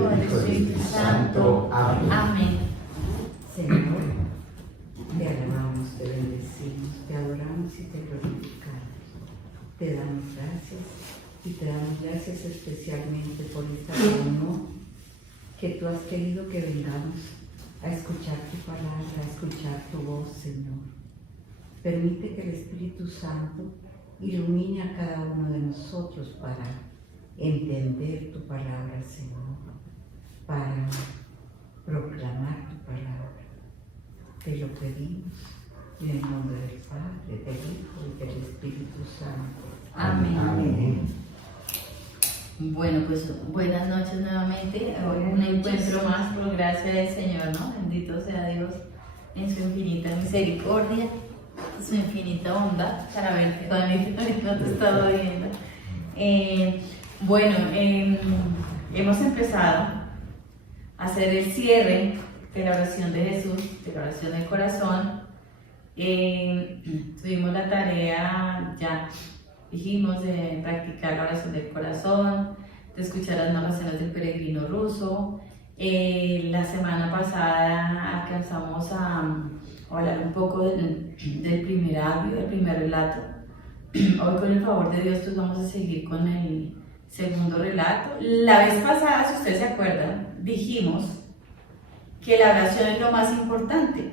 Hijo, del Espíritu Santo. Amén. Señor, te alabamos, te bendecimos, te adoramos y te glorificamos. Te damos gracias y te damos gracias especialmente por esta reunión que tú has querido que vengamos a escuchar tu palabra, a escuchar tu voz, Señor. Permite que el Espíritu Santo ilumine a cada uno de nosotros para entender tu palabra, Señor, para proclamar tu palabra. Te lo pedimos en el nombre del Padre, del Hijo y del Espíritu Santo. Amén. Amén. Bueno, pues buenas noches nuevamente. Un encuentro más por gracia del Señor, ¿no? Bendito sea Dios en su infinita misericordia, su infinita bondad, para ver que ahorita te he estado viendo. Hemos empezado a hacer el cierre de la oración de Jesús, de la oración del corazón. Tuvimos la tarea, ya dijimos, de practicar la oración del corazón, de escuchar las narraciones del peregrino ruso. La semana pasada alcanzamos a hablar un poco del primer audio, del primer relato. Hoy, con el favor de Dios, pues vamos a seguir con el segundo relato. La vez pasada, si ustedes se acuerdan, dijimos que la oración es lo más importante,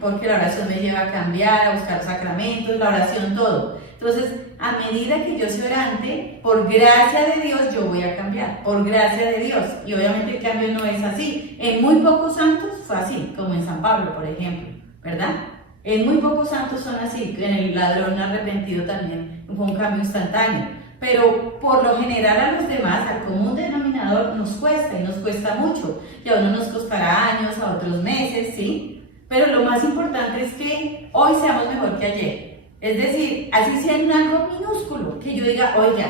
porque la oración me lleva a cambiar, a buscar sacramentos, la oración todo. Entonces, a medida que yo soy orante, por gracia de Dios yo voy a cambiar, por gracia de Dios. Y obviamente el cambio no es así. En muy pocos santos fue así, como en San Pablo, por ejemplo, ¿verdad? En muy pocos santos son así, en el ladrón arrepentido también fue un cambio instantáneo. Pero por lo general a los demás, al común denominador, nos cuesta y nos cuesta mucho. Y a uno nos costará años, a otros meses, ¿sí? Pero lo más importante es que hoy seamos mejor que ayer. Es decir, así sea en algo minúsculo, que yo diga, oiga,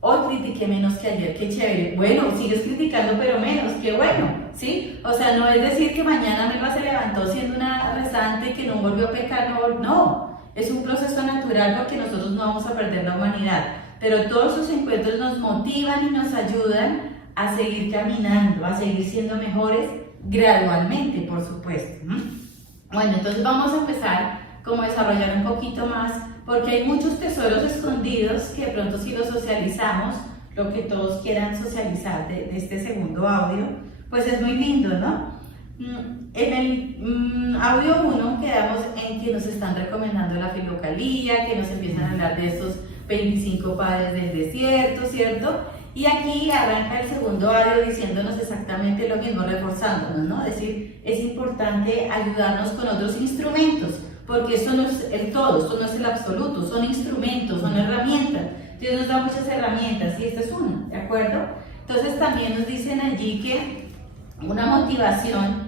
hoy critiqué menos que ayer, qué chévere. Bueno, sigues criticando pero menos, qué bueno, ¿sí? O sea, no es decir que mañana Melba se levantó siendo una rezante que no volvió a pecar, no. Es un proceso natural porque nosotros no vamos a perder la humanidad, pero todos esos encuentros nos motivan y nos ayudan a seguir caminando, a seguir siendo mejores gradualmente, por supuesto. Bueno, entonces vamos a empezar como a desarrollar un poquito más, porque hay muchos tesoros escondidos que de pronto si los socializamos, lo que todos quieran socializar de este segundo audio, pues es muy lindo, ¿no? En el audio 1 quedamos en que nos están recomendando la filocalía, que nos empiezan a hablar de estos 25 padres del desierto, ¿cierto? Y aquí arranca el segundo audio diciéndonos exactamente lo mismo, reforzándonos, ¿no? Es decir, es importante ayudarnos con otros instrumentos, porque eso no es el todo, esto no es el absoluto, son instrumentos, son herramientas. Dios nos da muchas herramientas y esta es una, ¿de acuerdo? Entonces también nos dicen allí que una motivación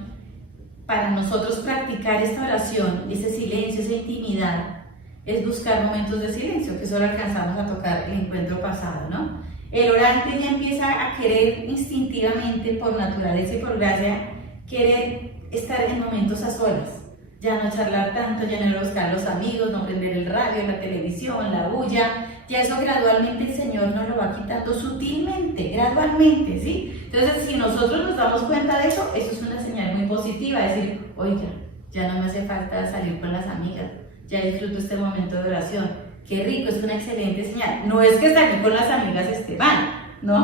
para nosotros practicar esta oración, ese silencio, esa intimidad, es buscar momentos de silencio, que eso lo alcanzamos a tocar el encuentro pasado, ¿no? El orante ya empieza a querer instintivamente, por naturaleza y por gracia, querer estar en momentos a solas, ya no charlar tanto, ya no buscar los amigos, no prender el radio, la televisión, la bulla. Ya eso gradualmente el Señor nos lo va quitando sutilmente, gradualmente, ¿sí? Entonces, si nosotros nos damos cuenta de eso, eso es una señal muy positiva, decir, oiga, ya no me hace falta salir con las amigas, ya disfruto este momento de oración, qué rico, es una excelente señal. No es que salir con las amigas esté mal, no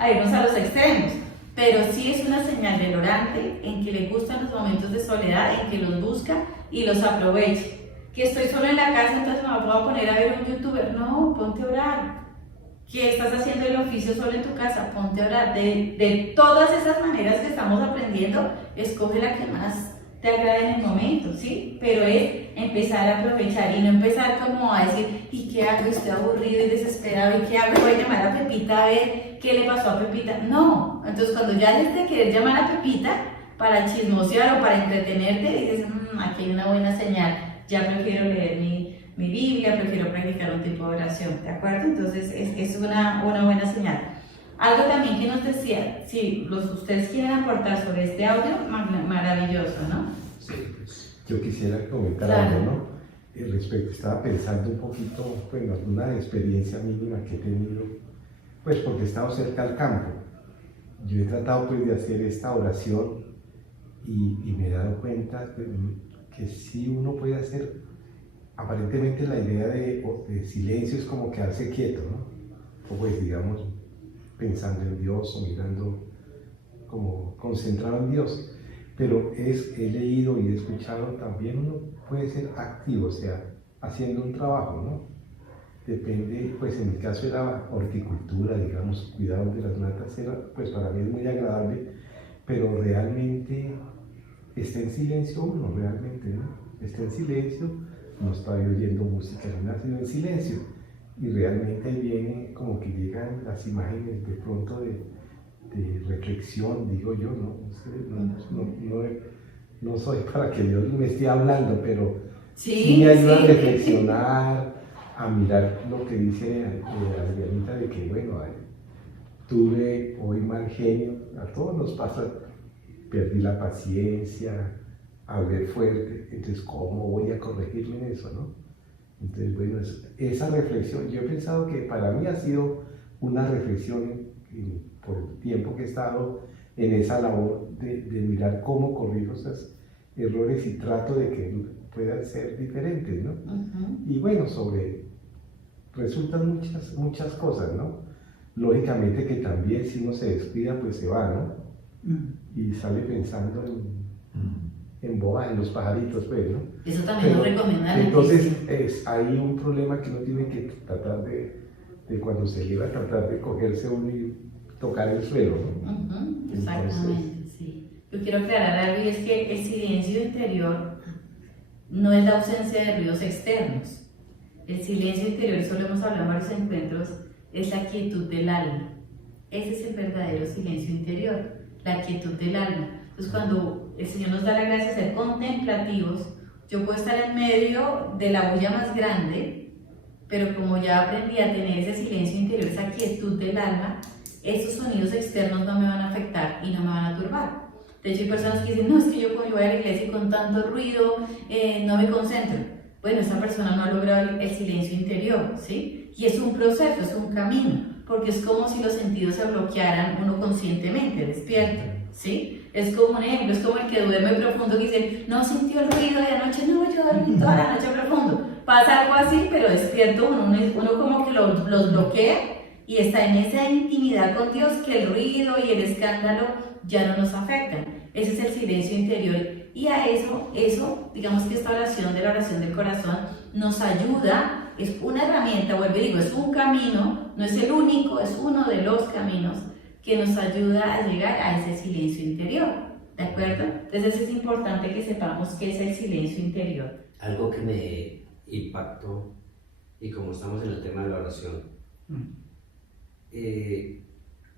a irnos a los extremos, pero sí es una señal del orante en que le gustan los momentos de soledad, en que los busca y los aproveche. Que estoy solo en la casa, entonces me voy a poner a ver un youtuber. No, ponte a orar. Que estás haciendo el oficio solo en tu casa, ponte a orar. De todas esas maneras que estamos aprendiendo, escoge la que más te agrade en el momento, ¿sí? Pero es empezar a aprovechar y no empezar como a decir, ¿y qué hago? Estoy aburrido y desesperado, ¿y qué hago? Voy a llamar a Pepita a ver qué le pasó a Pepita. No, entonces cuando ya dejes de querer llamar a Pepita para chismosear o para entretenerte, dices, aquí hay una buena señal. Ya prefiero leer mi Biblia, prefiero practicar un tipo de oración, ¿de acuerdo? Entonces es una buena señal. Algo también que nos decía, si ustedes quieren aportar sobre este audio, maravilloso, ¿no? Sí, pues yo quisiera comentar Claro. algo, ¿no? Respecto, estaba pensando un poquito, bueno, una experiencia mínima que he tenido, pues porque he estado cerca al campo. yo he tratado pues de hacer esta oración y me he dado cuenta que sí uno puede hacer, aparentemente la idea de silencio es como quedarse quieto, ¿no? O pues digamos pensando en Dios o mirando como concentrado en Dios. Pero he leído y he escuchado también uno puede ser activo, o sea, haciendo un trabajo, ¿no? Depende, pues en mi caso de la horticultura, digamos, cuidado de las matas, pues para mí es muy agradable, pero realmente está en silencio uno, realmente, ¿no? Está en silencio, no está oyendo música, no ha sido en silencio. Y realmente viene como que llegan las imágenes de pronto de reflexión, digo yo, ¿no? No soy para que Dios me esté hablando, pero sí me ayuda a reflexionar, a mirar lo que dice Adrianita de que, bueno, tuve hoy mal genio, a todos nos pasa, perdí la paciencia, hablé fuerte, entonces ¿cómo voy a corregirme en eso, no? Entonces, bueno, esa reflexión, yo he pensado que para mí ha sido una reflexión por el tiempo que he estado en esa labor de mirar cómo corrijo esos errores y trato de que puedan ser diferentes, ¿no? Y bueno, resultan muchas cosas, ¿no? Lógicamente que también si uno se descuida, pues se va, ¿no? Y sale pensando en los pajaritos, pues, ¿no? Eso también lo recomiendan. Entonces, hay un problema que uno tiene que tratar de cuando se lleva a tratar de cogerse uno y tocar el suelo, ¿no? Exactamente, sí. Yo quiero aclarar algo y es que el silencio interior no es la ausencia de ruidos externos. El silencio interior, eso lo hemos hablado en varios encuentros, es la quietud del alma. Ese es el verdadero silencio interior, la quietud del alma. Entonces, cuando el Señor nos da la gracia de ser contemplativos, yo puedo estar en medio de la bulla más grande, pero como ya aprendí a tener ese silencio interior, esa quietud del alma, esos sonidos externos no me van a afectar y no me van a turbar. De hecho, hay personas que dicen, no, es que yo cuando voy a la iglesia y con tanto ruido no me concentro. Bueno, esa persona no ha logrado el silencio interior, ¿sí? Y es un proceso, es un camino, porque es como si los sentidos se bloquearan uno conscientemente, despierto, ¿sí? Es como un ejemplo, es como el que duerme profundo que dice, no sintió el ruido de anoche, no, yo dormí toda la noche profundo. Pasa algo así, pero despierto uno como que los bloquea y está en esa intimidad con Dios que el ruido y el escándalo ya no nos afectan. Ese es el silencio interior. Y a eso, digamos que esta oración de la oración del corazón nos ayuda, es una herramienta, vuelvo y digo, es un camino, no es el único, es uno de los caminos que nos ayuda a llegar a ese silencio interior, ¿de acuerdo? Entonces es importante que sepamos qué es el silencio interior. Algo que me impactó, y como estamos en el tema de la oración,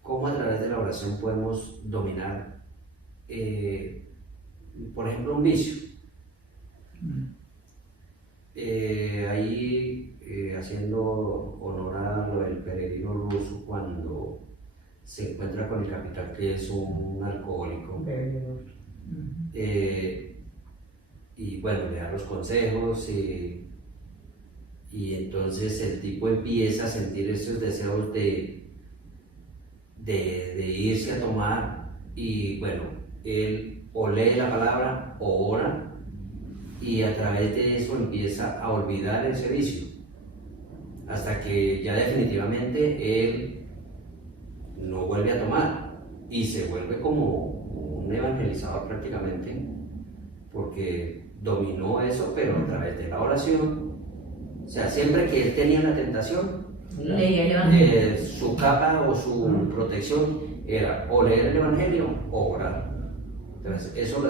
¿cómo a través de la oración podemos dominar, por ejemplo, un vicio? Haciendo honor a lo del peregrino ruso cuando se encuentra con el capitán que es un alcohólico, y bueno, le da los consejos y entonces el tipo empieza a sentir esos deseos de irse a tomar y bueno, él o lee la palabra o ora y a través de eso empieza a olvidar ese vicio hasta que ya definitivamente él no vuelve a tomar y se vuelve como un evangelizador prácticamente porque dominó eso pero a través de la oración. O sea, siempre que él tenía la tentación, leía el Evangelio. Su capa o su protección era o leer el Evangelio o orar. Entonces, eso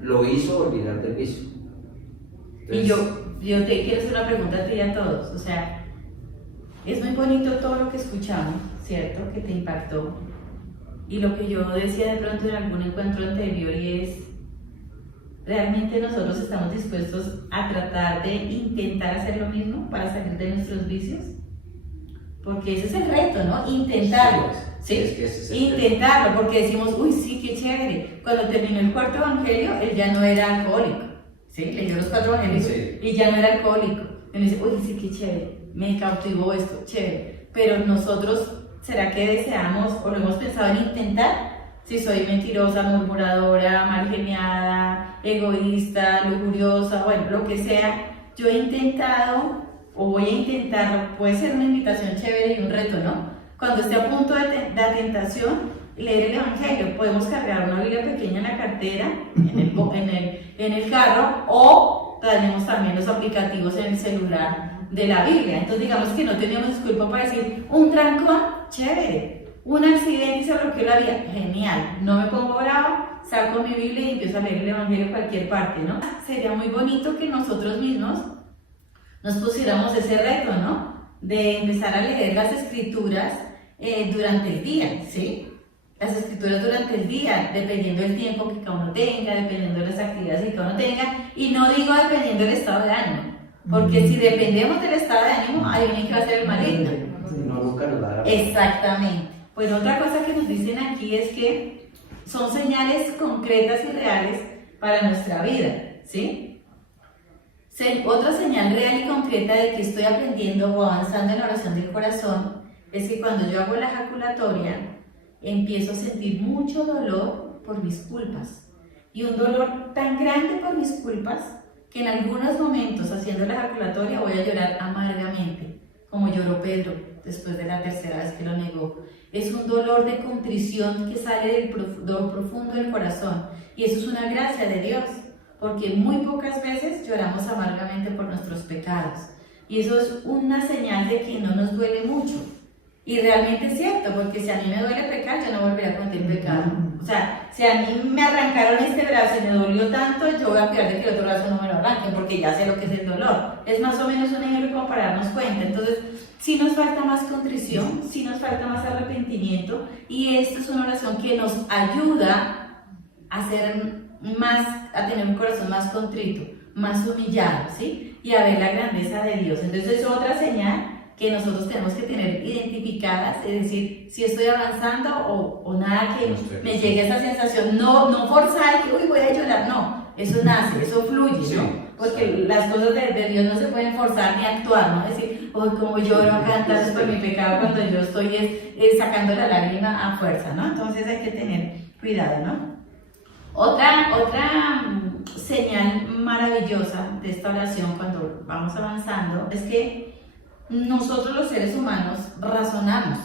lo hizo olvidar del vicio. Entonces, y yo te quiero hacer una pregunta a ti y a todos. O sea, es muy bonito todo lo que escuchamos, ¿cierto? Que te impactó. Y lo que yo decía de pronto en algún encuentro anterior y es, ¿realmente nosotros estamos dispuestos a tratar de intentar hacer lo mismo para salir de nuestros vicios? Porque ese es el reto, ¿no? Intentarlo, ¿sí? Intentarlo, porque decimos, uy, sí, qué chévere. Cuando terminó el cuarto evangelio, él ya no era alcohólico, ¿sí? Leyó los 4 evangelios y ya no era alcohólico. Y me dice, uy, sí, qué chévere, me cautivó esto, chévere. Pero nosotros será que deseamos o lo hemos pensado en intentar? Si soy mentirosa, murmuradora, malgeniada, egoísta, lujuriosa, bueno, lo que sea, yo he intentado o voy a intentar, puede ser una invitación chévere y un reto, ¿no? Cuando esté a punto de la tentación, leer el Evangelio. Podemos cargar una Biblia pequeña en la cartera, en el carro, o tenemos también los aplicativos en el celular de la Biblia. Entonces digamos que no teníamos disculpa para decir un trancón, chévere, un accidente y se bloqueó la vía, genial, no me pongo bravo, saco mi Biblia y empiezo a leer el Evangelio en cualquier parte, ¿no? Sería muy bonito que nosotros mismos nos pusiéramos ese reto, ¿no? De empezar a leer las Escrituras durante el día, ¿sí? Las Escrituras durante el día, dependiendo del tiempo que cada uno tenga, dependiendo de las actividades que cada uno tenga, y no digo dependiendo del estado de ánimo, porque si dependemos del estado de ánimo, adivinen que va a ser el maligno. No, nunca nos dará. Exactamente. Pues otra cosa que nos dicen aquí es que son señales concretas y reales para nuestra vida, ¿sí? Otra señal real y concreta de que estoy aprendiendo o avanzando en la oración del corazón es que cuando yo hago la ejaculatoria, empiezo a sentir mucho dolor por mis culpas. Y un dolor tan grande por mis culpas que en algunos momentos haciendo la ejaculatoria voy a llorar amargamente, como lloró Pedro después de la tercera vez que lo negó. Es un dolor de contrición que sale del profundo del corazón. Y eso es una gracia de Dios, porque muy pocas veces lloramos amargamente por nuestros pecados. Y eso es una señal de que no nos duele mucho. Y realmente es cierto, porque si a mí me duele pecar, yo no volveré a cometer pecado. O sea, si a mí me arrancaron este brazo y me dolió tanto, yo voy a cuidar de que el otro brazo no me lo arranquen, porque ya sé lo que es el dolor. Es más o menos un ejemplo como para darnos cuenta. Entonces, sí nos falta más contrición, sí nos falta más arrepentimiento, y esto es una oración que nos ayuda a tener un corazón más contrito, más humillado, ¿sí? Y a ver la grandeza de Dios. Entonces, es otra señal que nosotros tenemos que tener identificadas, es decir, si estoy avanzando o nada que me llegue esa sensación, no forzar que, uy, voy a llorar, no, eso nace, eso fluye, ¿no? Porque las cosas de Dios no se pueden forzar ni actuar, ¿no? Es decir, uy, como lloro acá entonces por mi pecado cuando yo estoy sacando la lágrima a fuerza, ¿no? Entonces hay que tener cuidado, ¿no? Otra señal maravillosa de esta oración cuando vamos avanzando es que nosotros los seres humanos razonamos,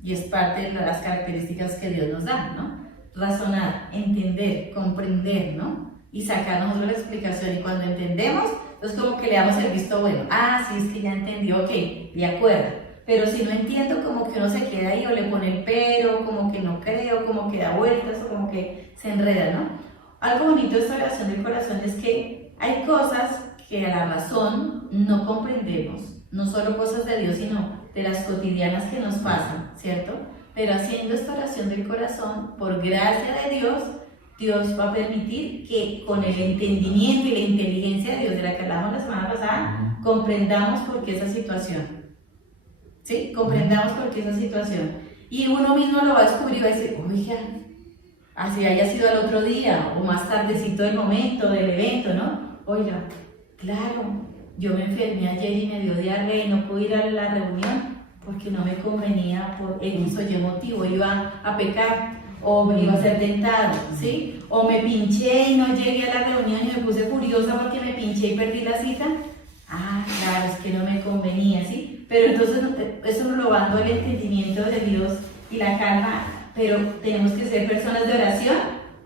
y es parte de las características que Dios nos da, ¿no? Razonar, entender, comprender, ¿no? Y sacar nosotros la explicación, y cuando entendemos, es como que le damos el visto bueno. Ah, sí, es que ya entendió, ok, de acuerdo. Pero si no entiendo, como que uno se queda ahí o le pone el pero, como que no creo, como que da vueltas o como que se enreda, ¿no? Algo bonito de esta oración del corazón es que hay cosas que a la razón no comprendemos, no solo cosas de Dios, sino de las cotidianas que nos pasan, ¿cierto? Pero haciendo esta oración del corazón, por gracia de Dios, Dios va a permitir que con el entendimiento y la inteligencia de Dios, de la que hablamos la semana pasada, comprendamos por qué esa situación, ¿sí? Comprendamos por qué esa situación. Y uno mismo lo va a descubrir y va a decir, oiga, así haya sido el otro día, o más tardecito del momento, del evento, ¿no? Oiga, claro, yo me enfermé ayer y me dio diarrea y no pude ir a la reunión porque no me convenía por X o Y motivo, iba a pecar o me iba a ser tentado, ¿sí? O me pinché y no llegué a la reunión y me puse furiosa porque me pinché y perdí la cita. Ah, claro, es que no me convenía, ¿sí? Pero entonces eso nos lo va dando el entendimiento de Dios y la calma, pero tenemos que ser personas de oración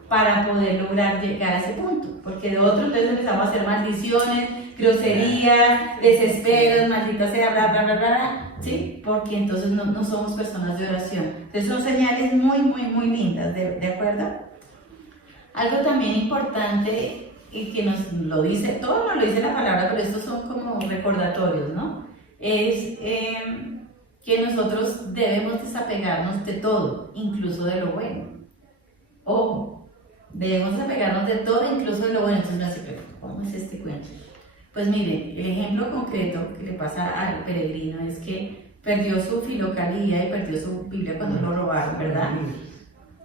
para poder lograr llegar a ese punto, porque de otro entonces empezamos a hacer maldiciones, groserías, desesperos, maldita sea, bla, bla, bla, bla, ¿sí? Porque entonces no somos personas de oración. Entonces son señales muy, muy, muy lindas, ¿de acuerdo? Algo también importante y que nos lo dice, todo nos lo dice la palabra, pero estos son como recordatorios, ¿no? Es que nosotros debemos desapegarnos de todo, incluso de lo bueno. Ojo, debemos desapegarnos de todo, incluso de lo bueno. Entonces, no sé, pero ¿cómo es este cuento? Pues mire, el ejemplo concreto que le pasa al peregrino es que perdió su filocalía y perdió su Biblia cuando lo robaron, ¿verdad?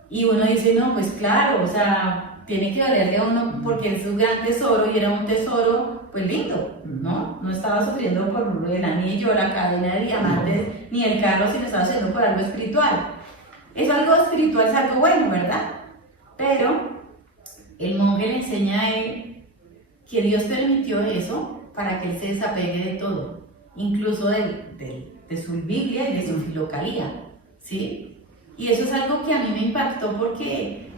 Y uno dice, no, pues claro, o sea, tiene que valerle a uno porque es un gran tesoro y era un tesoro pues lindo, ¿no? No estaba sufriendo por el anillo, la cadena de diamantes, ni el carro, sino estaba haciendo por algo espiritual. Eso algo espiritual es algo bueno, ¿verdad? Pero el monje le enseña a él que Dios permitió eso para que él se desapegue de todo, incluso de su Biblia y de su filocalía, ¿sí? Y eso es algo que a mí me impactó porque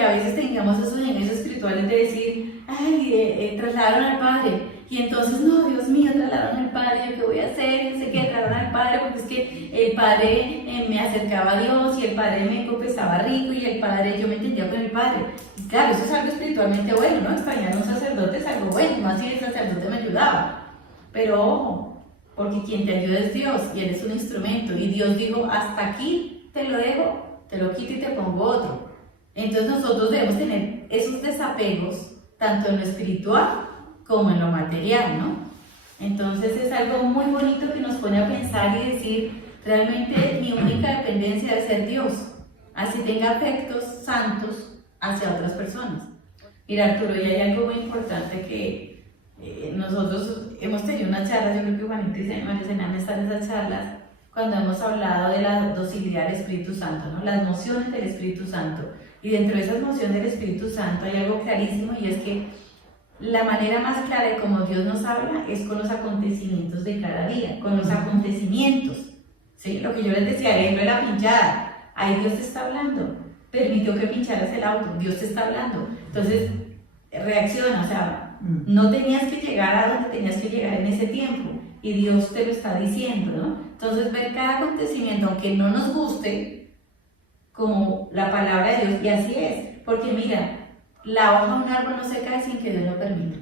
a veces tengamos esos engaños espirituales de decir, ay, trasladaron al Padre, y entonces, no, Dios mío, trasladaron al Padre, ¿yo qué voy a hacer? Sé que trasladaron al Padre porque es que el Padre me acercaba a Dios y el Padre me confesaba rico y el Padre, yo me entendía con el Padre. Y claro, eso es algo espiritualmente bueno, ¿no? Extrañar a un sacerdote es algo bueno, más si el sacerdote me ayudaba. Pero ojo, porque quien te ayuda es Dios y Él es un instrumento, y Dios dijo, hasta aquí te lo dejo, te lo quito y te pongo otro. Entonces nosotros debemos tener esos desapegos, tanto en lo espiritual como en lo material, ¿no? Entonces es algo muy bonito que nos pone a pensar y decir, realmente mi única dependencia debe ser Dios, así tenga afectos santos hacia otras personas. Mira, Arturo, y hay algo muy importante que nosotros hemos tenido una charla, yo creo que Juanita y María Selena están en esas charlas, cuando hemos hablado de la docilidad del Espíritu Santo, ¿no? Las nociones del Espíritu Santo. Y dentro de esas nociones del Espíritu Santo hay algo clarísimo, y es que la manera más clara de cómo Dios nos habla es con los acontecimientos de cada día, con los acontecimientos, ¿sí? Lo que yo les decía, ejemplo de la pinchada, ahí Dios te está hablando, permitió que pincharas el auto, Dios te está hablando, entonces reacciona, o sea, no tenías que llegar a donde tenías que llegar en ese tiempo, y Dios te lo está diciendo, ¿no? Entonces ver cada acontecimiento, aunque no nos guste, como la palabra de Dios, y así es, porque mira, la hoja de un árbol no se cae sin que Dios lo permita.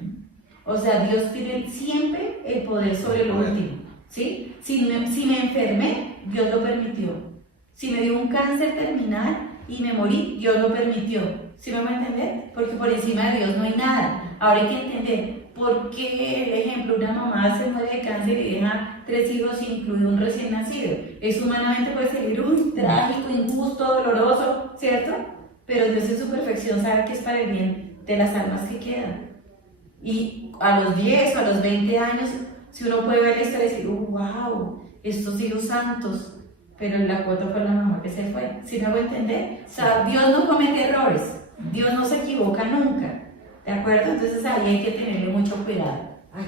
O sea, Dios tiene siempre el poder sobre lo último, ¿sí? Si me enfermé, Dios lo permitió. Si me dio un cáncer terminal y me morí, Dios lo permitió. ¿Sí me va a entender? Porque por encima de Dios no hay nada. Ahora hay que entender por qué, el ejemplo, una mamá se muere de cáncer y deja 3 hijos, incluido un recién nacido. Es humanamente puede ser trágico, injusto, doloroso, ¿cierto? Pero Dios en su perfección sabe que es para el bien de las almas que quedan. Y a los 10 o a los 20 años, si uno puede ver esto y decir, wow, estos hijos santos, pero la cuota fue la mamá que se fue. ¿Sí me voy a entender? O sea, Dios no comete errores, Dios no se equivoca nunca, ¿de acuerdo? Entonces ahí hay que tenerle mucho cuidado. Hay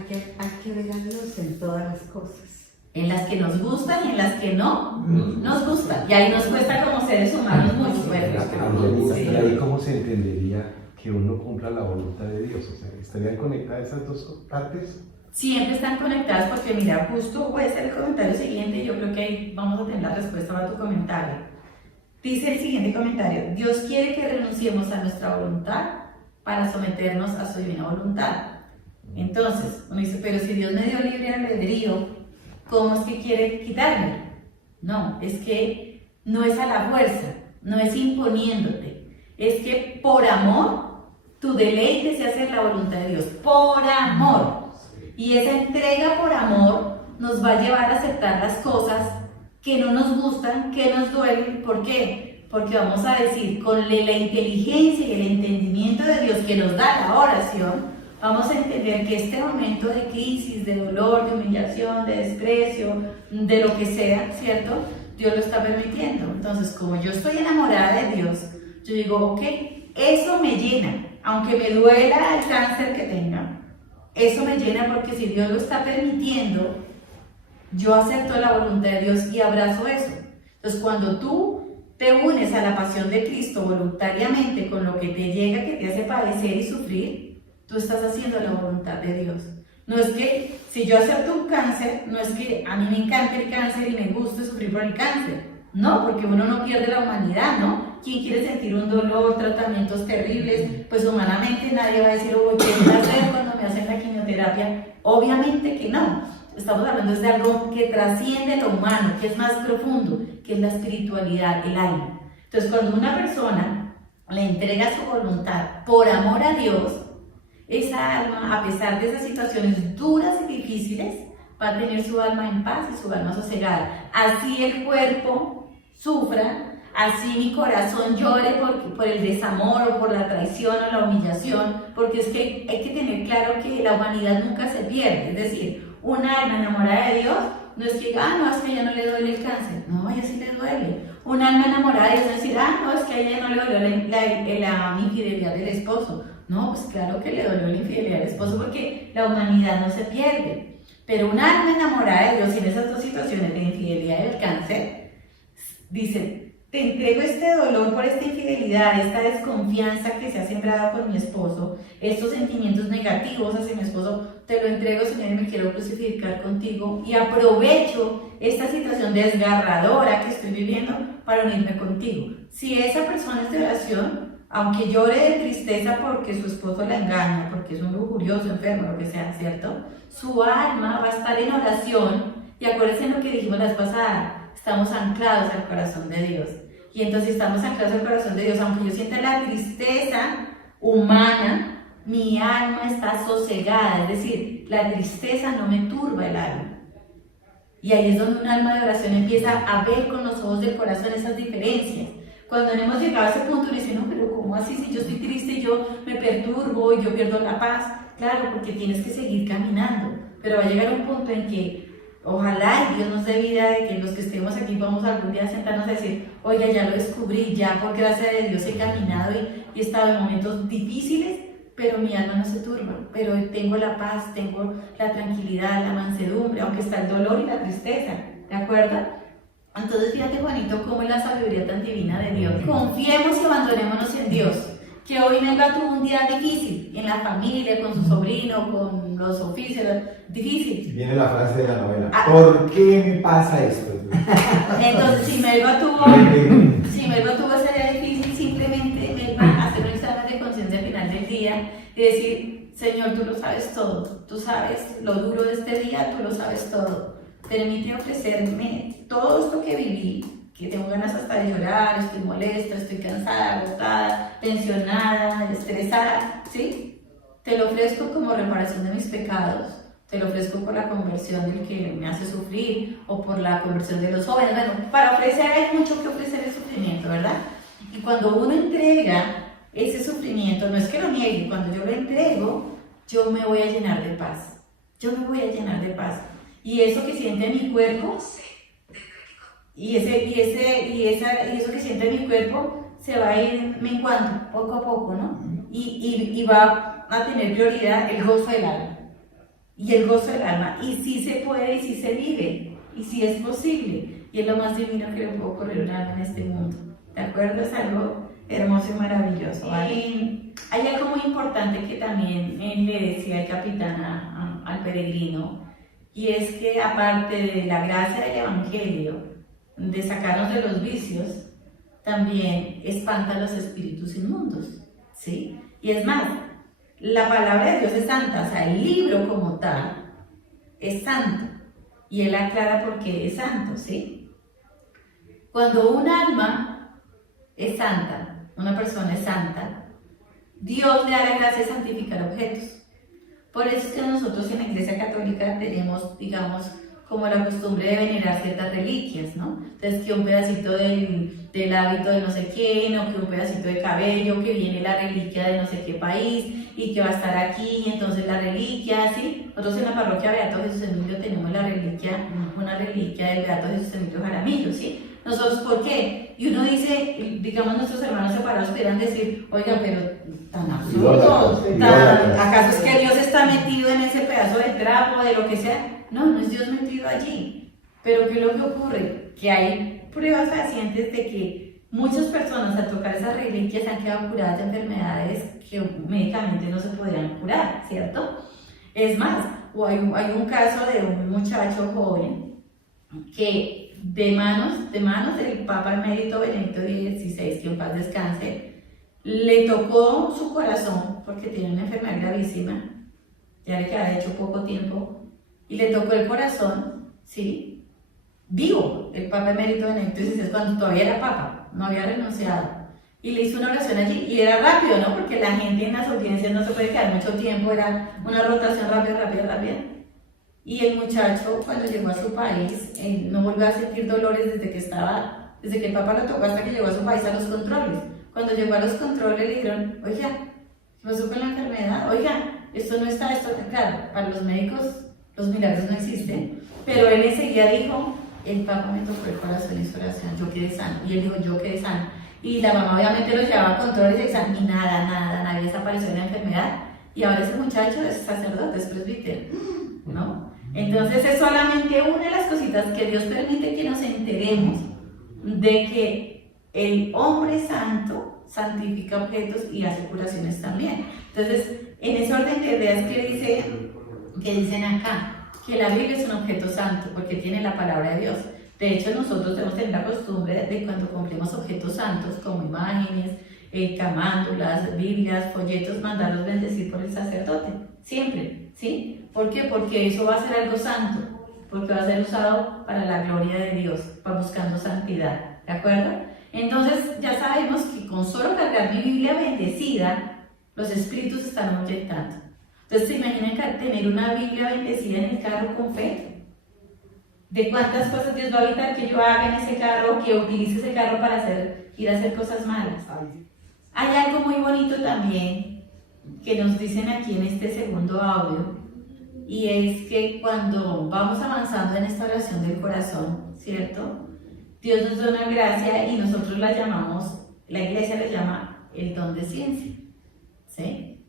que ver a Dios en todas las cosas. En las que nos gustan y en las que no nos gustan. Y ahí nos cuesta como seres humanos mucho. Pero ahí cómo se entendería que uno cumpla la voluntad de Dios, o sea, ¿estarían conectadas esas dos partes? Siempre están conectadas, porque mira, justo puede ser el comentario siguiente, yo creo que ahí vamos a tener la respuesta para tu comentario. Dice el siguiente comentario: Dios quiere que renunciemos a nuestra voluntad para someternos a su divina voluntad. Entonces, uno dice, pero si Dios me dio libre albedrío, ¿cómo es que quiere quitarme? No, es que no es a la fuerza, no es imponiéndote, es que por amor tu deleite se hace la voluntad de Dios, por amor. Y esa entrega por amor nos va a llevar a aceptar las cosas que no nos gustan, que nos duelen. ¿Por qué? Porque vamos a decir, con la inteligencia y el entendimiento de Dios que nos da la oración, vamos a entender que este momento de crisis, de dolor, de humillación, de desprecio, de lo que sea, ¿cierto? Dios lo está permitiendo. Entonces, como yo estoy enamorada de Dios, yo digo, ok, eso me llena, aunque me duela el cáncer que tenga, eso me llena, porque si Dios lo está permitiendo, yo acepto la voluntad de Dios y abrazo eso. Entonces, cuando tú te unes a la pasión de Cristo voluntariamente con lo que te llega, que te hace padecer y sufrir, tú estás haciendo la voluntad de Dios. No es que si yo acepto un cáncer, no es que a mí me encante el cáncer y me guste sufrir por el cáncer. No, porque uno no pierde la humanidad, ¿no? ¿Quién quiere sentir un dolor, tratamientos terribles? Pues humanamente nadie va a decir, oh, ¿qué voy a hacer cuando me hacen la quimioterapia? Obviamente que no. Estamos hablando de algo que trasciende lo humano, que es más profundo, que es la espiritualidad, el alma. Entonces, cuando una persona le entrega su voluntad por amor a Dios, esa alma, a pesar de esas situaciones duras y difíciles, va a tener su alma en paz y su alma sosegada. Así el cuerpo sufra, así mi corazón llore por el desamor o por la traición o la humillación, porque es que hay que tener claro que la humanidad nunca se pierde, es decir, un alma enamorada de Dios no es que diga, ah, no, es que a ella no le duele el cáncer, no, a ella sí le duele. Un alma enamorada de Dios no es decir, ah, no, es que a ella no le dolió la infidelidad del esposo, no, pues claro que le dolió la infidelidad del esposo porque la humanidad no se pierde, pero un alma enamorada de Dios y en esas dos situaciones de infidelidad y del cáncer, dice, te entrego este dolor por esta infidelidad, esta desconfianza que se ha sembrado por mi esposo, estos sentimientos negativos hacia mi esposo, te lo entrego, Señor, y me quiero crucificar contigo y aprovecho esta situación desgarradora que estoy viviendo para unirme contigo. Si esa persona es de oración, aunque llore de tristeza porque su esposo la engaña, porque es un lujurioso, enfermo, lo que sea, ¿cierto? Su alma va a estar en oración y acuérdense lo que dijimos la vez pasada, estamos anclados al corazón de Dios. Y entonces estamos anclados al corazón de Dios, aunque yo sienta la tristeza humana, mi alma está sosegada, es decir, la tristeza no me turba el alma. Y ahí es donde un alma de oración empieza a ver con los ojos del corazón esas diferencias. Cuando no hemos llegado a ese punto, uno dice, no, pero ¿cómo así? Si yo estoy triste y yo me perturbo y yo pierdo la paz. Claro, porque tienes que seguir caminando, pero va a llegar un punto en que ojalá Dios nos dé vida de que los que estemos aquí vamos algún día a sentarnos a decir, oiga, ya lo descubrí, ya por gracia de Dios he caminado y he estado en momentos difíciles, pero mi alma no se turba, pero tengo la paz, tengo la tranquilidad, la mansedumbre, aunque está el dolor y la tristeza, ¿de acuerdo? Entonces fíjate, Juanito, cómo es la sabiduría tan divina de Dios. Confiemos y abandonémonos en Dios. Que hoy Melba tuvo un día difícil, en la familia, con su sobrino, con los oficios, difícil. Viene la frase de la novela, ¿por qué me pasa esto? Entonces, si Melba tuvo ese día difícil, simplemente Melba hacer un examen de conciencia al final del día y decir, Señor, tú lo sabes todo, tú sabes lo duro de este día, tú lo sabes todo. Permite ofrecerme todo esto que viví, que tengo ganas hasta de llorar, estoy molesta, estoy cansada, agotada, tensionada, estresada, ¿sí? Te lo ofrezco como reparación de mis pecados, te lo ofrezco por la conversión del que me hace sufrir o por la conversión de los jóvenes. Bueno, para ofrecer hay mucho que ofrecer el sufrimiento, ¿verdad? Y cuando uno entrega ese sufrimiento, no es que lo niegue, cuando yo lo entrego, yo me voy a llenar de paz, yo me voy a llenar de paz. Y eso que siente mi cuerpo, y eso que siente mi cuerpo se va a ir menguando poco a poco, ¿no? Y va a tener prioridad el gozo del alma. Y el gozo del alma. Y sí se puede, y sí se vive, y sí es posible. Y es lo más divino que le puede ocurrir a un alma en este mundo. ¿De acuerdo? Es algo hermoso y maravilloso, ¿vale? Hay algo muy importante que también le decía el capitán al peregrino, y es que aparte de la gracia del Evangelio, de sacarnos de los vicios, también espanta los espíritus inmundos, ¿sí? Y es más, la palabra de Dios es santa, o sea, el libro como tal es santo, y él aclara por qué es santo, ¿sí? Cuando un alma es santa, una persona es santa, Dios le da la gracia de santificar objetos. Por eso es que nosotros en la Iglesia Católica tenemos, digamos, como la costumbre de venerar ciertas reliquias, ¿no? Entonces, que un pedacito del hábito de no sé quién, o que un pedacito de cabello, que viene la reliquia de no sé qué país, y que va a estar aquí, entonces la reliquia, ¿sí? Nosotros en la parroquia Beato Jesús Emilio tenemos una reliquia del Beato Jesús Emilio Jaramillo, ¿sí? Nosotros, ¿por qué? Y uno dice, digamos, nuestros hermanos separados pudieran decir, oigan, pero tan absurdo, ¿acaso es que Dios está metido en ese pedazo de trapo, de lo que sea? No, no es Dios metido allí. Pero ¿qué es lo que ocurre? Que hay pruebas fehacientes de que muchas personas al tocar esas reliquias han quedado curadas de enfermedades que médicamente no se podrían curar, ¿cierto? Es más, hay un caso de un muchacho joven que de manos del Papa Emérito Benedicto XVI, que en paz descanse, le tocó su corazón, porque tiene una enfermedad gravísima, ya le queda de hecho poco tiempo, y le tocó el corazón, ¿sí? Vivo, el Papa Emérito Benedicto XVI, cuando todavía era Papa, no había renunciado, y le hizo una oración allí, y era rápido, ¿no? Porque la gente en las audiencias no se puede quedar mucho tiempo, era una rotación rápida. Y el muchacho, cuando llegó a su país, no volvió a sentir dolores desde que estaba desde que el Papa lo tocó hasta que llegó a su país a los controles. Cuando llegó a los controles le dijeron, oiga, ¿qué pasó con la enfermedad? Oiga, esto no está, esto, claro, para los médicos los milagros no existen, pero él enseguida dijo, el Papa me tocó el corazón y su oración, yo quedé sano, y él dijo, yo quedé sano, y la mamá obviamente lo llevaba a controles y examen, y nada, nadie desapareció de la enfermedad, y ahora ese muchacho es sacerdote, es presbítero, ¿no? Entonces es solamente una de las cositas que Dios permite que nos enteremos de que el hombre santo santifica objetos y hace curaciones también. Entonces, en ese orden de ideas que dicen acá, que la Biblia es un objeto santo porque tiene la palabra de Dios. De hecho, nosotros debemos tener la costumbre de cuando cumplimos objetos santos como imágenes, camándulas, Biblias, folletos, mandarlos bendecir por el sacerdote, siempre, ¿sí? ¿Por qué? Porque eso va a ser algo santo, porque va a ser usado para la gloria de Dios, para buscando santidad, ¿de acuerdo? Entonces ya sabemos que con solo cargar mi Biblia bendecida, los espíritus están ahuyentando. Entonces se imaginan tener una Biblia bendecida en el carro con fe. ¿De cuántas cosas Dios va a evitar que yo haga en ese carro, que utilice ese carro para ir a hacer cosas malas? Hay algo muy bonito también que nos dicen aquí en este segundo audio, y es que cuando vamos avanzando en esta oración del corazón, ¿cierto? Dios nos da una gracia y nosotros la llamamos, la iglesia le llama el don de ciencia, ¿sí?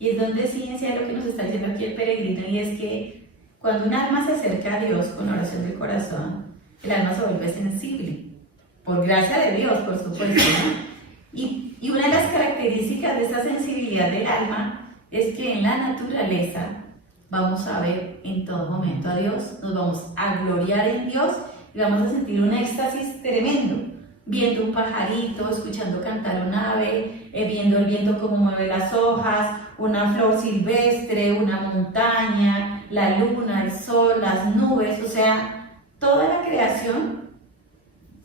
Y el don de ciencia es lo que nos está diciendo aquí el peregrino, y es que cuando un alma se acerca a Dios con oración del corazón, el alma se vuelve sensible, por gracia de Dios, por supuesto, ¿no? Y una de las características de esa sensibilidad del alma es que en la naturaleza vamos a ver en todo momento a Dios, nos vamos a gloriar en Dios y vamos a sentir un éxtasis tremendo, viendo un pajarito, escuchando cantar un ave, viendo el viento cómo mueve las hojas, una flor silvestre, una montaña, la luna, el sol, las nubes, o sea, toda la creación.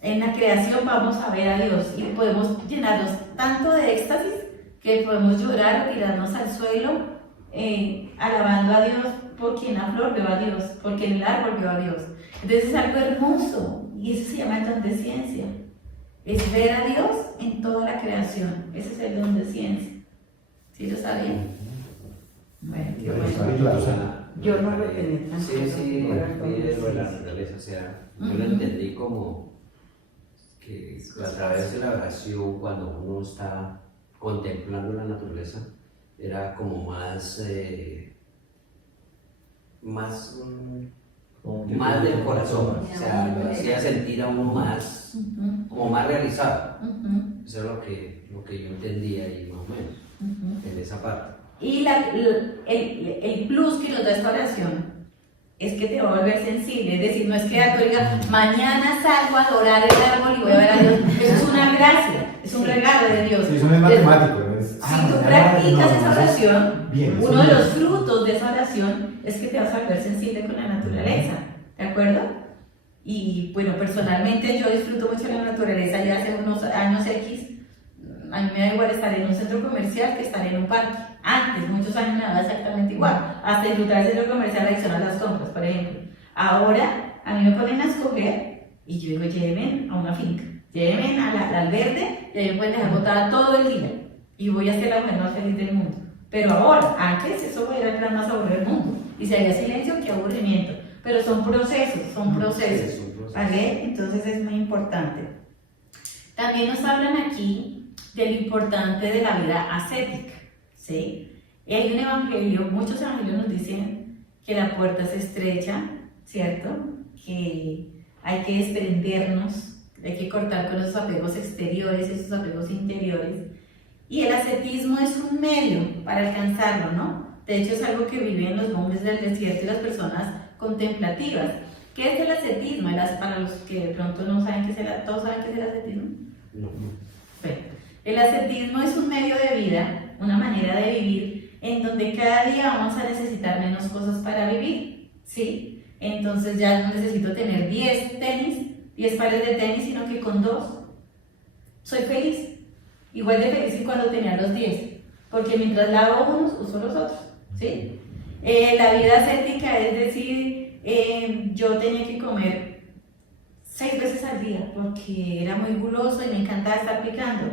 En la creación vamos a ver a Dios y podemos llenarnos tanto de éxtasis que podemos llorar o tirarnos al suelo alabando a Dios porque en la flor veo a Dios, porque en el árbol veo a Dios. Entonces es algo hermoso y eso se llama el don de ciencia. Es ver a Dios en toda la creación. Ese es el don de ciencia. ¿Sí lo sabían? Bueno, qué bueno. Yo no lo tenía tan Sí, lo de la naturaleza, o sea, yo lo entendí como que a través de la oración, cuando uno está contemplando la naturaleza, era como más del corazón, o sea, lo hacía sentir a uno más, como más realizado. Eso es lo que yo entendía ahí más o menos, en esa parte. Y el plus que nos da esta oración es que te va a volver sensible, es decir, no es que tú digas, mañana salgo a adorar el árbol y voy a ver a Dios, eso es una gracia, es un regalo de Dios. Sí, eso no es matemático, ¿no? Si tú practicas esa oración, bien, uno de los frutos de esa oración es que te vas a volver sensible con la naturaleza, ¿de acuerdo? Y bueno, personalmente yo disfruto mucho la naturaleza ya hace unos años X. A mí me da igual estar en un centro comercial que estar en un parque. Antes, muchos años me daba exactamente igual. Hasta disfrutar el centro comercial adicional a las compras, por ejemplo. Ahora, a mí me ponen a escoger y yo digo, llévenme a una finca. Llévenme al verde y ahí me pueden dejar botada todo el día. Y voy a ser la mujer más feliz del mundo. Pero ahora, antes eso era el plan más aburrido del mundo. Y si había silencio, qué aburrimiento. Pero son procesos, ¿vale? Entonces es muy importante. También nos hablan aquí de lo importante de la vida ascética, ¿sí? Y hay un evangelio, muchos evangelios nos dicen que la puerta es estrecha, ¿cierto? Que hay que desprendernos, hay que cortar con esos apegos exteriores, esos apegos interiores. Y el ascetismo es un medio para alcanzarlo, ¿no? De hecho es algo que viven los monjes del desierto y las personas contemplativas. ¿Qué es el ascetismo? Para los que de pronto no saben qué es ¿todos saben qué es el ascetismo? No. Bueno, el ascetismo es un medio de vida, una manera de vivir en donde cada día vamos a necesitar menos cosas para vivir, ¿sí? Entonces ya no necesito tener 10 pares de tenis, sino que con 2 soy feliz, igual de feliz que cuando tenía los 10, porque mientras lavo unos, uso los otros, ¿sí? La vida ascética es decir, yo tenía que comer 6 veces al día porque era muy guloso y me encantaba estar picando.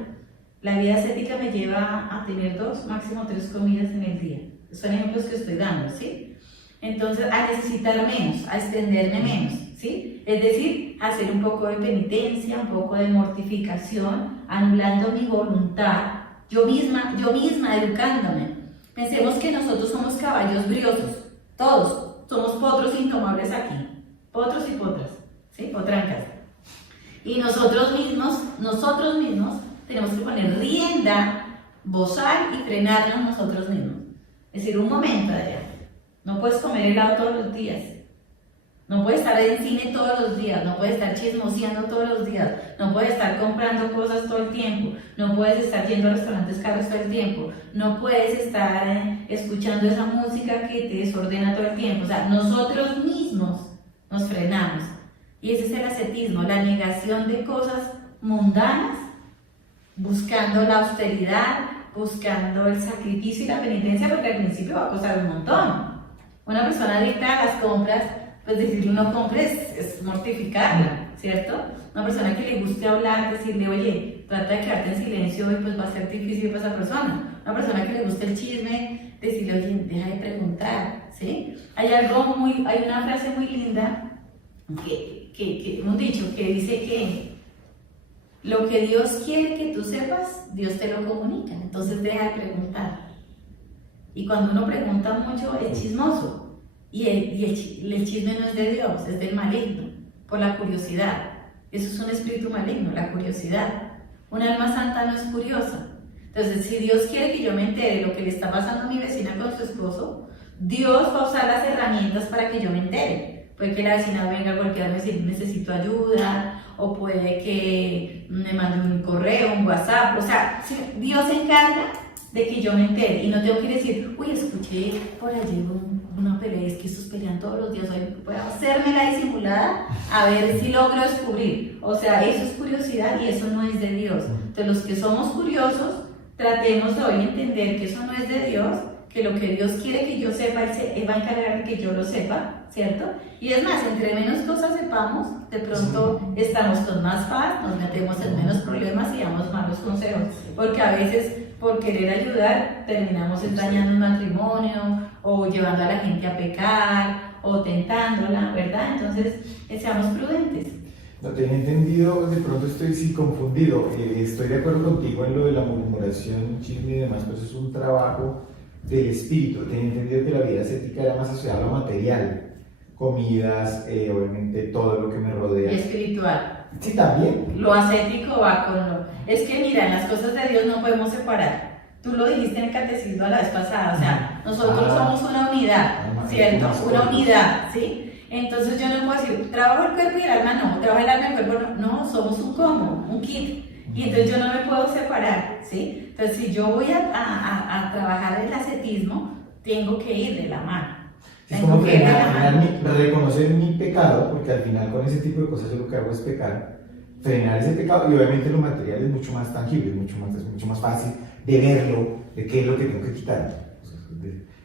La vida ascética me lleva a tener 2, máximo 3 comidas en el día. Son ejemplos que estoy dando, ¿sí? Entonces, a necesitar menos, a extenderme menos, ¿sí? Es decir, hacer un poco de penitencia, un poco de mortificación, anulando mi voluntad, yo misma educándome. Pensemos que nosotros somos caballos briosos, todos, somos potros intomables aquí, potros y potras, ¿sí? Potrancas. Y nosotros mismos tenemos que poner rienda, bozal y frenarnos nosotros mismos. Es decir, un momento allá. No puedes comer helado todos los días. No puedes estar en cine todos los días. No puedes estar chismoseando todos los días. No puedes estar comprando cosas todo el tiempo. No puedes estar yendo a restaurantes caros todo el tiempo. No puedes estar escuchando esa música que te desordena todo el tiempo. O sea, nosotros mismos nos frenamos. Y ese es el ascetismo, la negación de cosas mundanas, buscando la austeridad, buscando el sacrificio y la penitencia, porque al principio va a costar un montón. Una persona adicta a las compras, pues decirle no compres es mortificarla, ¿cierto? Una persona que le guste hablar, decirle, oye, trata de quedarte en silencio y pues va a ser difícil para esa persona. Una persona que le guste el chisme, decirle, oye, deja de preguntar, ¿sí? Hay una frase muy linda, que hemos dicho, que dice que lo que Dios quiere que tú sepas, Dios te lo comunica, entonces deja de preguntar. Y cuando uno pregunta mucho es chismoso, y el chisme no es de Dios, es del maligno, por la curiosidad. Eso es un espíritu maligno, la curiosidad. Un alma santa no es curiosa. Entonces, si Dios quiere que yo me entere de lo que le está pasando a mi vecina con su esposo, Dios va a usar las herramientas para que yo me entere. Puede que la vecina venga a golpearme y decir, necesito ayuda, o puede que me mande un correo, un WhatsApp. O sea, Dios se encarga de que yo me entere y no tengo que decir, uy, escuché por allí una pelea, es que estos pelean todos los días, hoy puedo hacerme la disimulada a ver si logro descubrir. O sea, eso es curiosidad y eso no es de Dios. Entonces, los que somos curiosos, tratemos de hoy entender que eso no es de Dios, que lo que Dios quiere que yo sepa, Él va a encargar de que yo lo sepa, ¿cierto? Y es más, entre menos cosas sepamos, de pronto estamos con más paz, nos metemos en menos problemas y damos malos consejos, porque a veces por querer ayudar terminamos dañando un matrimonio o llevando a la gente a pecar o tentándola, ¿verdad? Entonces, seamos prudentes. No tenía entendido, de pronto estoy sí confundido. Estoy de acuerdo contigo en lo de la murmuración, chisme y demás, pero eso es un trabajo del espíritu. Tenía entendido que la vida ascética era más asociada a lo material, comidas, obviamente todo lo que me rodea. Espiritual. Sí, también. Lo ascético va con lo... Es que mira, en las cosas de Dios no podemos separar. Tú lo dijiste en el catecismo la vez pasada, o sea, nosotros somos una unidad, ¿cierto? Una unidad, ¿sí? Entonces yo no puedo decir, trabajo el cuerpo y el alma no, trabajo el alma y el cuerpo no, somos un combo, un kit. Y entonces yo no me puedo separar, ¿sí? Entonces si yo voy a trabajar el ascetismo, tengo que ir de la mano. Es como reconocer mi pecado, porque al final con ese tipo de cosas yo lo que hago es pecar, frenar ese pecado, y obviamente lo material es mucho más tangible, es mucho más fácil de verlo, de qué es lo que tengo que quitar.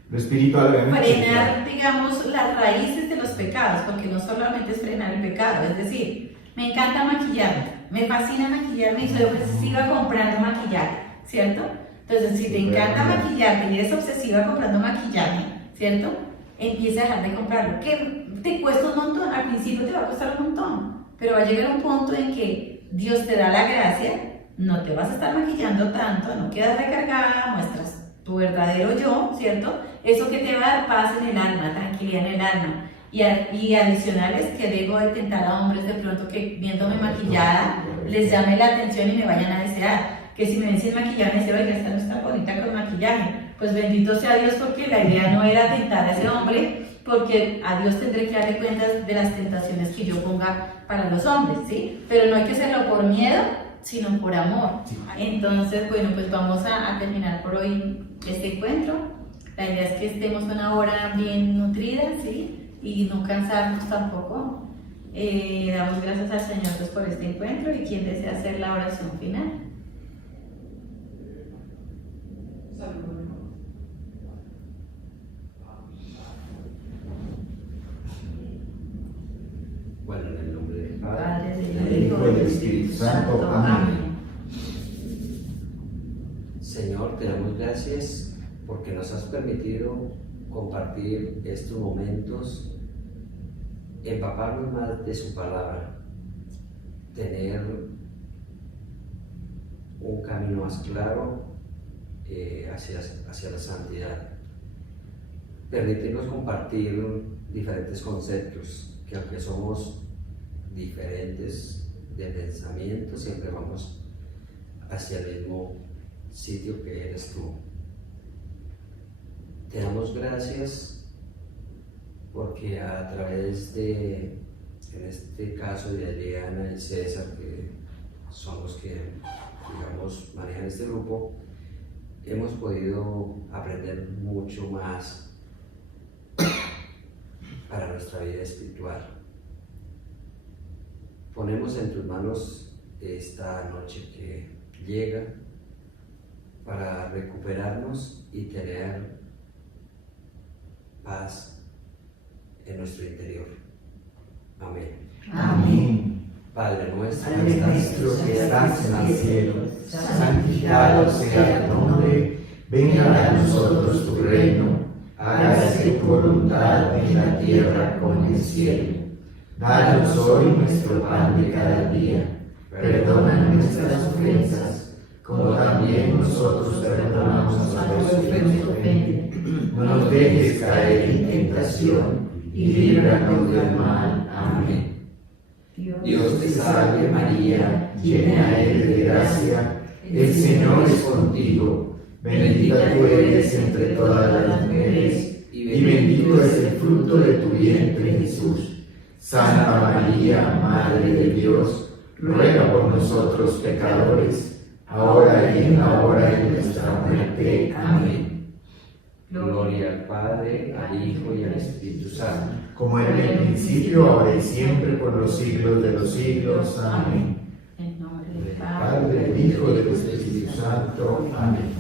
Lo espiritual obviamente. Frenar, digamos, las raíces de los pecados, porque no solamente es frenar el pecado, es decir, me encanta maquillarme, me fascina maquillarme y soy obsesiva comprando maquillaje, ¿cierto? Entonces, si te encanta maquillarte y eres obsesiva comprando maquillaje, ¿cierto? Empieza a dejar de comprarlo, que te cuesta un montón, al principio te va a costar un montón, pero va a llegar un punto en que Dios te da la gracia, no te vas a estar maquillando tanto, no quedas recargada, muestras tu verdadero yo, ¿cierto? Eso que te va a dar paz en el alma, tranquilidad en el alma. Y adicionales que dejo de tentar a hombres de pronto que viéndome maquillada les llame la atención y me vayan a desear. Que si me ven sin maquillaje, me dicen, oiga, esta no está bonita con maquillaje. Pues bendito sea Dios, porque la idea no era tentar a ese hombre, porque a Dios tendré que darle cuentas de las tentaciones que yo ponga para los hombres, ¿sí? Pero no hay que hacerlo por miedo, sino por amor. Entonces, bueno, pues vamos a terminar por hoy este encuentro. La idea es que estemos una hora bien nutrida, ¿sí? Y no cansarnos tampoco. Damos gracias al Señor pues, por este encuentro, y quien desea hacer la oración final. Bueno, en el nombre del Padre, Padre, te damos gracias porque nos has permitido compartir estos momentos, empaparnos más de su palabra, tener un camino más claro hacia la santidad. Permitirnos compartir diferentes conceptos, que aunque somos diferentes de pensamiento, siempre vamos hacia el mismo sitio que eres tú. Te damos gracias porque a través de, en este caso, de Adriana y César, que son los que, digamos, manejan este grupo, hemos podido aprender mucho más para nuestra vida espiritual. Ponemos en tus manos esta noche que llega para recuperarnos y tener paz en nuestro interior. Amén. Amén. Padre nuestro Padre nuestro que estás en el cielo, santificado sea tu nombre, venga a nosotros tu reino, hágase tu voluntad en la tierra como en el cielo. Danos hoy nuestro pan de cada día, perdona nuestras ofensas, como también nosotros perdonamos a los que nos ofenden. No nos dejes caer en tentación y líbranos del mal. Amén. Dios te salve María, llena eres de gracia, el Señor es contigo, bendita tú eres entre todas las mujeres, y bendito es el fruto de tu vientre Jesús. Santa María, Madre de Dios, ruega por nosotros pecadores, ahora y en la hora de nuestra muerte. Amén. Gloria al Padre, al Hijo y al Espíritu Santo. Como en el principio, ahora y siempre, por los siglos de los siglos. Amén. En nombre del Padre, del Hijo y del Espíritu Santo. Amén.